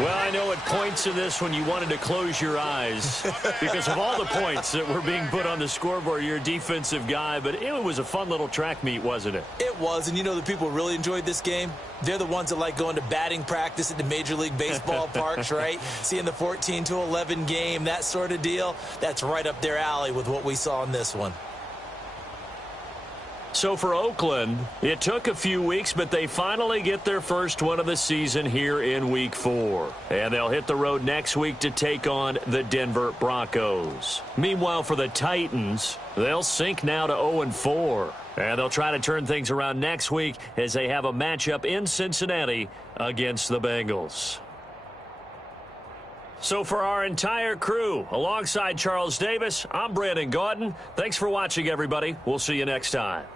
Well, I know at points in this when you wanted to close your eyes because of all the points that were being put on the scoreboard. You're a defensive guy, but it was a fun little track meet, wasn't it? It was, and you know the people who really enjoyed this game? They're the ones that like going to batting practice at the Major League Baseball parks, right? Seeing the 14-11 game, that sort of deal. That's right up their alley with what we saw in this one. So for Oakland, it took a few weeks, but they finally get their first one of the season here in Week 4. And they'll hit the road next week to take on the Denver Broncos. Meanwhile, for the Titans, they'll sink now to 0-4. And they'll try to turn things around next week as they have a matchup in Cincinnati against the Bengals. So for our entire crew, alongside Charles Davis, I'm Brandon Gaudin. Thanks for watching, everybody. We'll see you next time.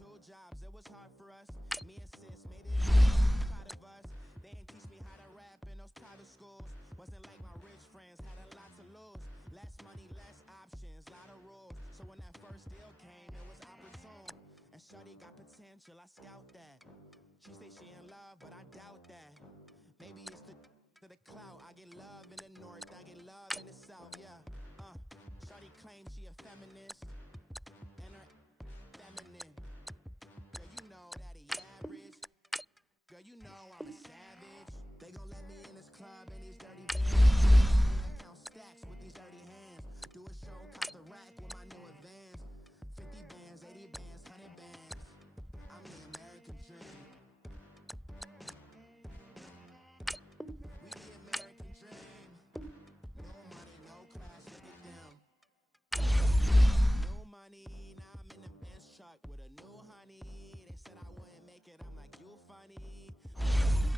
2 jobs, it was hard for us. Me and sis made it proud of us. They ain't teach me how to rap in those private schools. Wasn't like my rich friends, had a lot to lose. Less money, less options, lot of rules. So when that first deal came, it was opportune. And shorty got potential, I scout that. She say she in love, but I doubt that. Maybe it's to the clout. I get love in the north, I get love in the south, yeah. Shorty claims she a feminist, and her feminine. Girl, you know that he average. Girl, you know I'm a savage. They gon' let me in this club in these dirty bands. Count stacks with these dirty hands. Do a show, cop the rack with my new advance. 50 bands, 80 bands, 100 bands. I'm the American dream. We the American dream. No money, no class, look at them. No money, now I'm in the Benz truck with a new honey. They said I wouldn't make it, I'm like, you funny.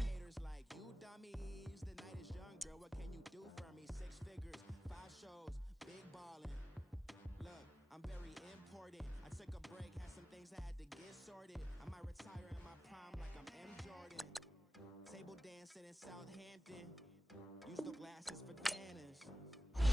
Haters like, you dummies. The night is young, girl, what can you do for me? 6 figures, 5 shows, big ballin'. Look, I'm very important. I took a break, had some things I had to get sorted. I might retire in my prime like I'm M. Jordan. Table dancing in Southampton. Use the glasses for Danas.